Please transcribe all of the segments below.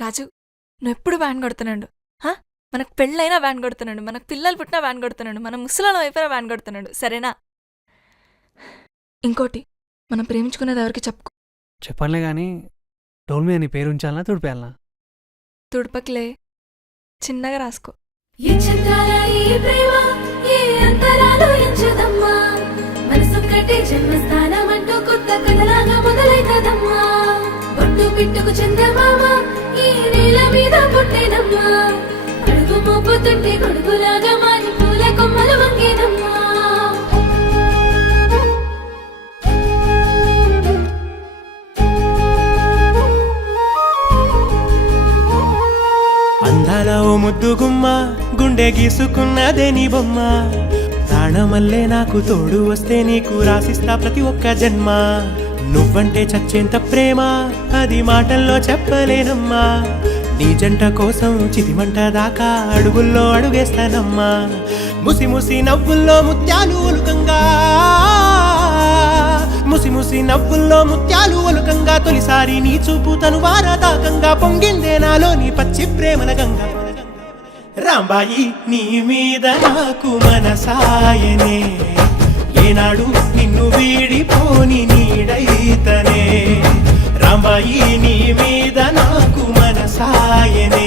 రాజు నువ్వు ఎప్పుడు వ్యాన్ కొడుతున్నాడు? హా? మనకు పెళ్ళైనా వ్యాన్ కొడుతున్నాడు మనకు పిల్లలు పుట్టినా వ్యాన్ కొడుతున్నాడు మన ముసలాల అయిపోయినా వ్యాన్ కొడుతున్నాడు సరేనా? ఇంకోటి మనం ప్రేమించుకునేది ఎవరికి చెప్పుకో. చెప్పనులే కానీ డోల్ మీద నీ పేరు ఉంచాలనా తుడిపేయాలనా? తుడపకిలే చిన్నగా రాసుకో. ఎంచందాల ఈ ప్రేమ అంతరాలు ఎంచదమ్మా. జన్మస్థానం మీద అడుగు మోపుతుంటే గొడుగులాగా మారి పూల కొమ్మలు వంగేనమ్మా. అందాల ఓ ముద్దు గుమ్మ గుండె గీసుకున్నదే నీ బొమ్మ. ప్రాణమల్లే నాకు తోడు వస్తే నీకు రాసిస్తా ప్రతి ఒక్క జన్మ. నువ్వంటే చచ్చేంత ప్రేమ అది మాటల్లో చెప్పలేనమ్మా. నీ జంట కోసం చితిమంట దాకా అడుగుల్లో అడుగేస్తానమ్మా. ముసి ముసి నవ్వుల్లో ముత్యాలు ఒలుకంగా. ముసి ముసి నవ్వుల్లో ముత్యాలు ఒలుకంగా. తొలిసారి నీ చూపు తను వారదాకంగా పొంగిందే నాలో నీ పచ్చి ప్రేమల గంగా. రాంబాయి నీ మీద నాకు మనసాయనే. ఏనాడు నిన్ను వీడిపోని నీడైతనే. రాంబాయి నీ మీద సాయనే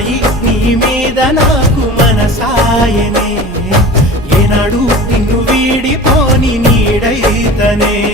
రాంబాయి నీ మీద నాకు మనసాయనే. ఏనాడు నిన్ను వీడిపోని నీడైతనే.